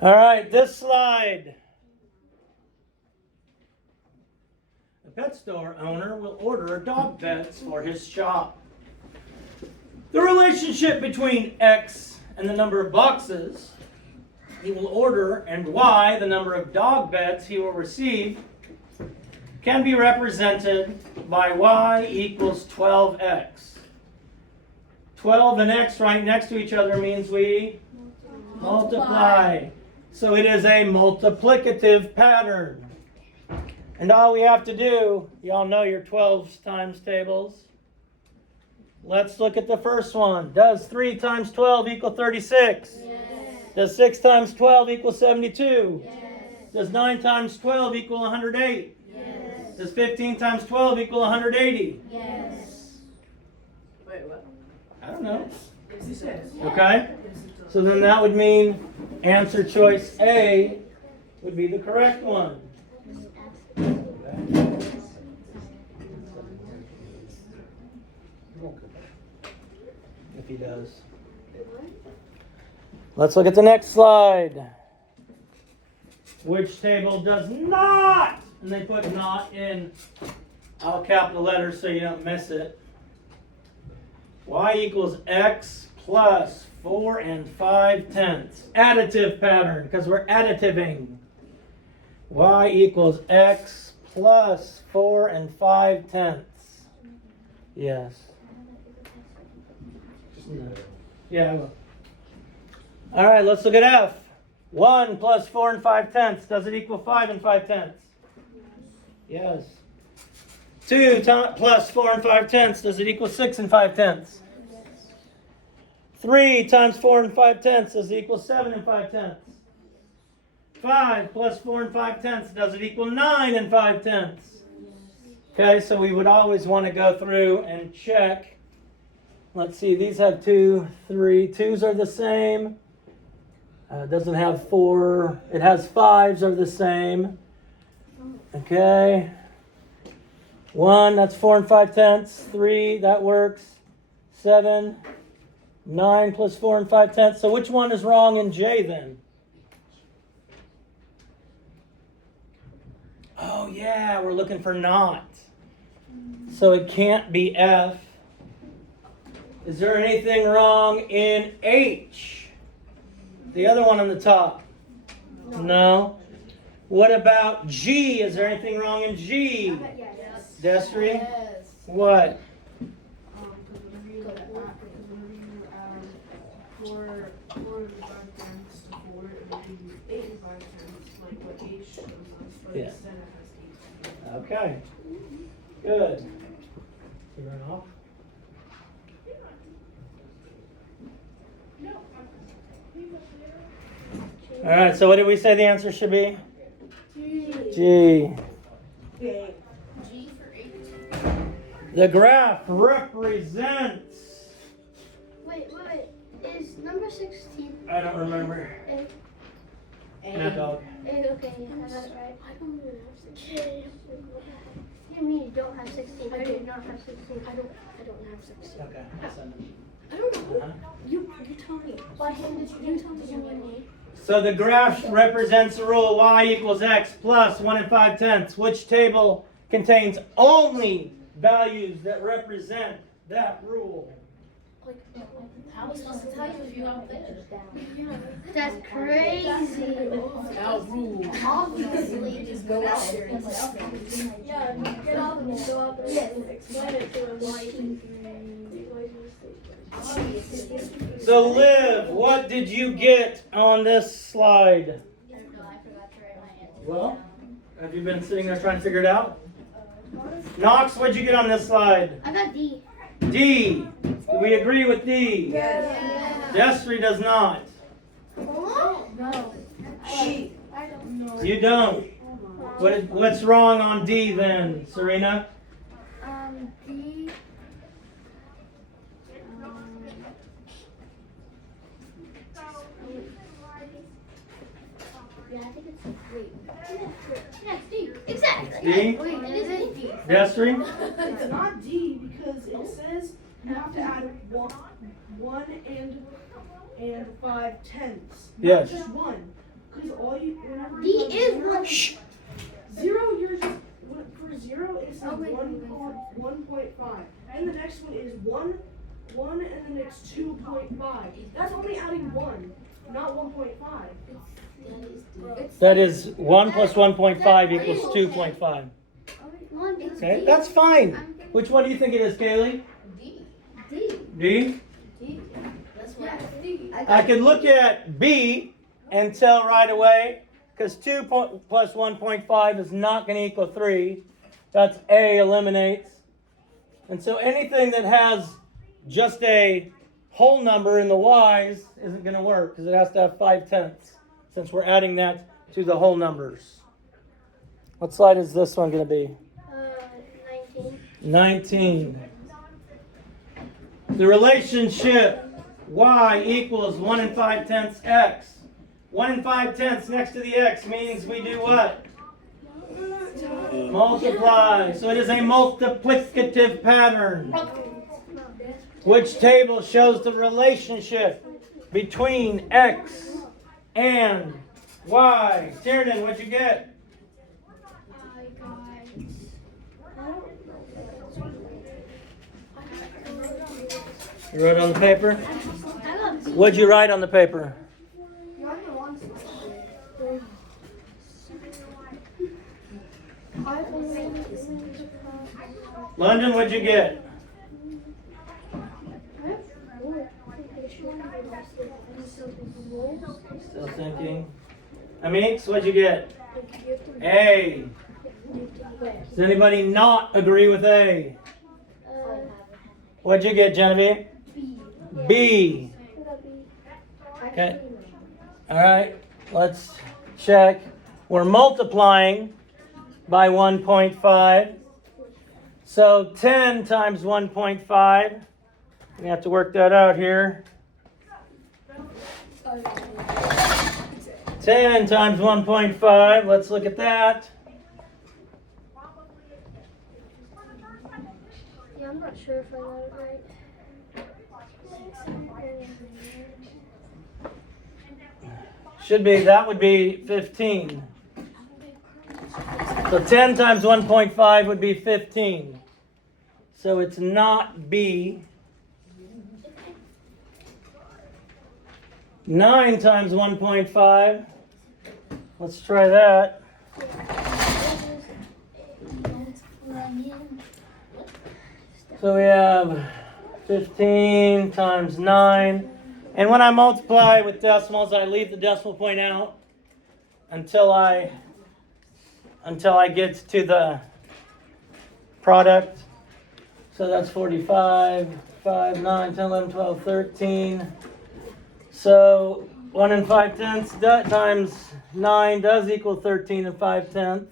All right, this slide. A pet store owner will order dog beds for his shop. The relationship between X and the number of boxes he will order and Y, the number of dog beds he will receive, can be represented by Y equals 12X. 12 and X right next to each other means we multiply. So it is a multiplicative pattern. And all we have to do, y'all know your 12 times tables. Let's look at the first one. Does 3 times 12 equal 36? Yes. Does 6 times 12 equal 72? Yes. Does 9 times 12 equal 108? Yes. Does 15 times 12 equal 180? Yes. Wait, what? I don't know. Yes, he says. Okay? So then that would mean answer choice A would be the correct one. If he does. Let's look at the next slide. Which table does not, and they put not in all capital letters so you don't miss it. Y equals X plus 4 5/10. Additive pattern, because we're additiving. Y equals X plus 4 5/10. Yes. Yeah, I will. All right, let's look at F. 1 plus 4 5/10. Does it equal 5 5/10? Yes. 2 plus 4 5/10. Does it equal 6 5/10? 3 times 4 5/10. Does it equal 7 5/10? 5 plus 4 5/10. Does it equal 9 5/10? Okay, so we would always want to go through and check. Let's see, these have 2, 3. 2's are the same. It doesn't have 4. It has 5's are the same. Okay. 1, that's 4 5/10. 3, that works. 7, 9 plus 4 5/10. So which one is wrong in J then? Oh yeah, we're looking for not. So it can't be F. Is there anything wrong in H? The other one on the top? No. What about G? Is there anything wrong in G? Yes. Destry? Yes. What? Yeah. Okay. Good. You run off? All right, so what did we say the answer should be? G. G for 8. The graph represents. Wait. Is number 16? I don't remember. Mad dog. Okay, yeah, that's right. I don't even have 16. You mean you don't have 16? I do not have 16. I don't have 16. Okay, I'll send them. I don't know. Uh-huh. You tell me. Why did you tell me? So the graph represents the rule y equals x plus 1 5/10. Which table contains only values that represent that rule? How was I supposed to tell you if you out there? That's crazy. Our rule. Obviously, just go out there and tell them. Yeah, get out and go out there and explain it to them. So Liv, what did you get on this slide? No, I forgot to write my answer. Well, have you been sitting there trying to figure it out? Knox, what'd you get on this slide? I got D. D. Do we agree with D? Yeah. Destry does not. No. She. I don't know. You don't. What's wrong on D then, Serena? D. Yeah, I think it's wait. Yeah, it's D. Exactly. D? Wait, it is D. Destry? It's not D because it says you have to add one and 5/10. Yes. Not just one. D is 1. Shh. 0, you're just, for 0, it's Oh, wait, wait, wait. 1.5. And the next one is 1, and then it's 2.5. That's only adding 1, not 1.5. That is 1 plus 1.5 equals 2.5. 1 is Okay, D. that's fine. Which one do you think it is, Kaylee? D. D? That's what. I can look at B and tell right away, because 2 plus 1.5 is not going to equal 3. That's A eliminates. And so anything that has just a whole number in the y's isn't going to work, because it has to have 5/10, since we're adding that to the whole numbers. What slide is this one going to be? 19. 19. The relationship y equals 1 5/10 x. 1 5/10 next to the x means we do what? Multiply. So it is a multiplicative pattern. Which table shows the relationship between x and y? Tiernan, what'd you get? You wrote it on the paper? What'd you write on the paper? London, what'd you get? Still thinking. Amix, what'd you get? A. Does anybody not agree with A? What'd you get, Genevieve? B. Okay. All right. Let's check. We're multiplying by 1.5. So 10 times 1.5. We have to work that out here. 10 times 1.5. Let's look at that. Yeah, I'm not sure if I got it right. That would be 15. So 10 times 1.5 would be 15. So it's not B. 9 times 1.5. Let's try that. So we have 15 times 9. And when I multiply with decimals, I leave the decimal point out until I get to the product. So that's 45, 5, 9, 10, 11, 12, 13. So 1 5/10 times 9 does equal 13 5/10.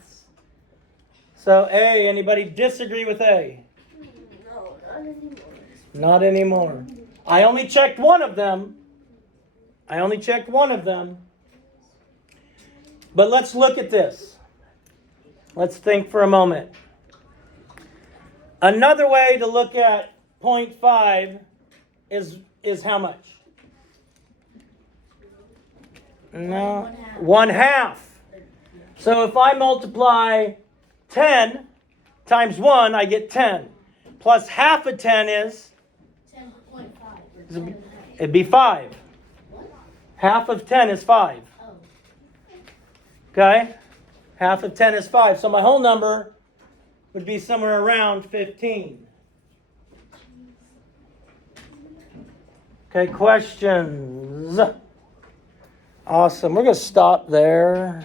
So A, anybody disagree with A? No, not anymore. Not anymore. I only checked one of them. But let's look at this. Let's think for a moment. Another way to look at 0.5 is how much? No, 1/2. So if I multiply 10 times 1, I get 10. Plus half of 10 is? 10.5. It'd be 5. Half of 10 is 5. Okay? Half of 10 is 5. So my whole number would be somewhere around 15. Okay, questions? Awesome. We're going to stop there.